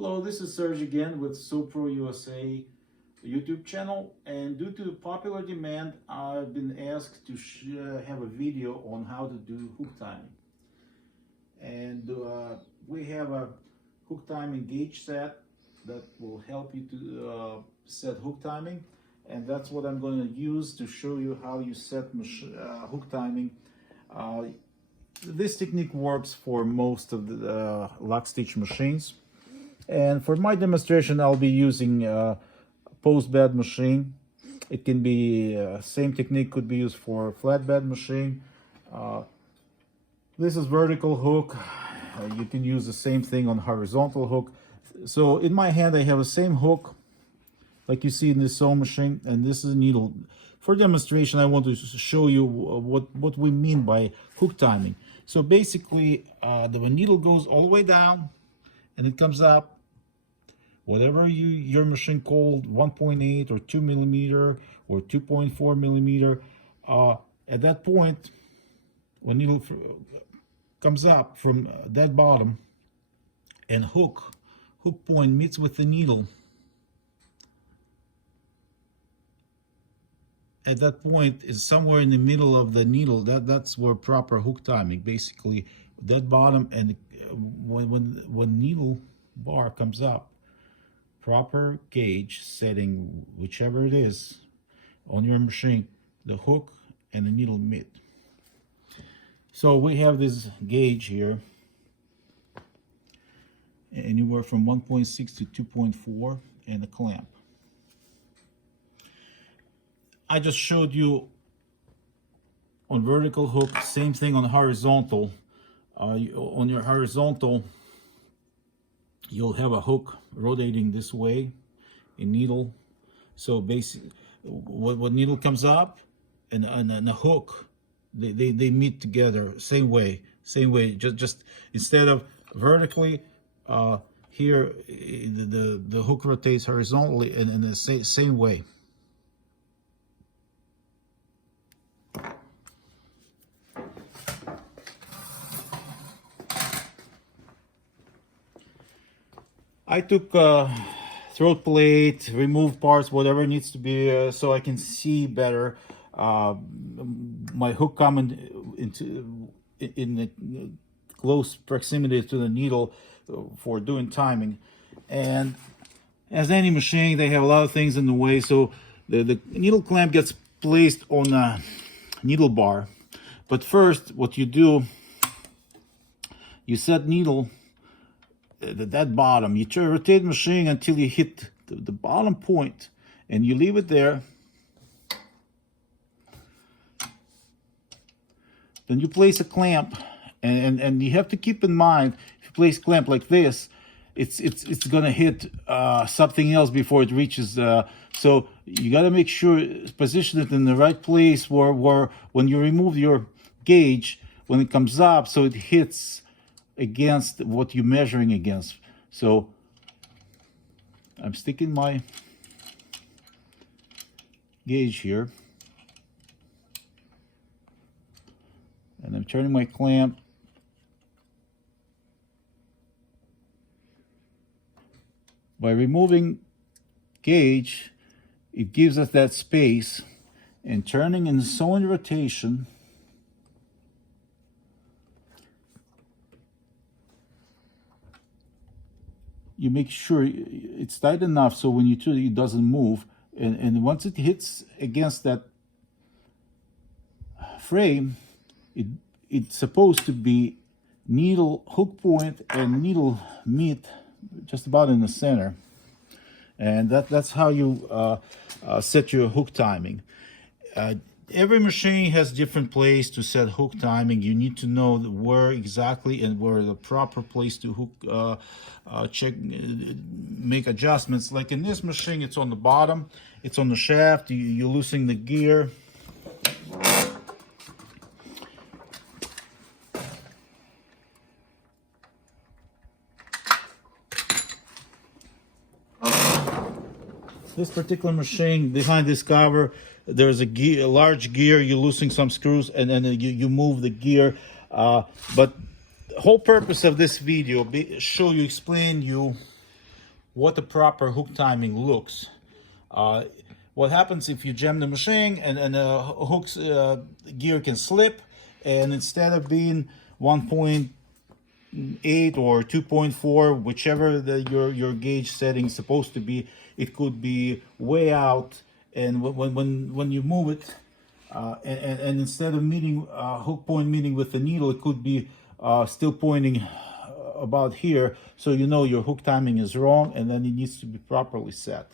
Hello, this is Serge again with SoPro USA YouTube channel, and due to popular demand I've been asked to have a video on how to do hook timing. And we have a hook timing gauge set that will help you to set hook timing, and that's what I'm going to use to show you how you set hook timing. This technique works for most of the lock stitch machines. And for my demonstration, I'll be using a post bed machine. It can be, same technique could be used for a flatbed machine. This is vertical hook. You can use the same thing on horizontal hook. So in my hand, I have the same hook like you see in this sewing machine, and this is a needle. For demonstration, I want to show you what we mean by hook timing. So basically, the needle goes all the way down, and it comes up. Whatever your machine called 1.8 or 2 millimeter or 2.4 millimeter, at that point, when needle comes up from that bottom and hook point meets with the needle, at that point is somewhere in the middle of the needle. That's where proper hook timing. Basically, that bottom and when needle bar comes up, proper gauge setting, whichever it is on your machine, the hook and the needle meet. So we have this gauge here, anywhere from 1.6 to 2.4, and a clamp. I just showed you on vertical hook, same thing on horizontal. On your horizontal, you'll have a hook rotating this way, a needle. So basically, when needle comes up and a hook, they meet together same way. Just instead of vertically, here the hook rotates horizontally and in the same way. I took throat plate, removed parts, whatever needs to be, so I can see better. My hook coming in the close proximity to the needle for doing timing. And as any machine, they have a lot of things in the way. So the needle clamp gets placed on a needle bar. But first, what you do, you set needle that bottom. You try to rotate the machine until you hit the bottom point, and you leave it there. Then you place a clamp, and you have to keep in mind, if you place clamp like this, it's gonna hit something else before it reaches. So you got to make sure position it in the right place where when you remove your gauge, when it comes up, so it hits against what you're measuring against. So I'm sticking my gauge here, and I'm turning my clamp. By removing gauge, it gives us that space, and turning in sewing rotation, you make sure it's tight enough so when you turn it doesn't move, and once it hits against that frame, it's supposed to be needle hook point and needle meet just about in the center, and that's how you set your hook timing. Every machine has different place to set hook timing. You need to know where exactly and where the proper place to hook check, make adjustments. Like in this machine, it's on the bottom, it's on the shaft. You're loosening the gear. This particular machine, behind this cover, there's a large gear. You're loosening some screws, and then you move the gear. But the whole purpose of this video explain you what the proper hook timing looks. What happens if you jam the machine and the hook's gear can slip, and instead of being 1.8 or 2.4, whichever your gauge setting is supposed to be, it could be way out, and when you move it, and instead of meeting hook point meeting with the needle, it could be still pointing about here, so you know your hook timing is wrong, and then it needs to be properly set.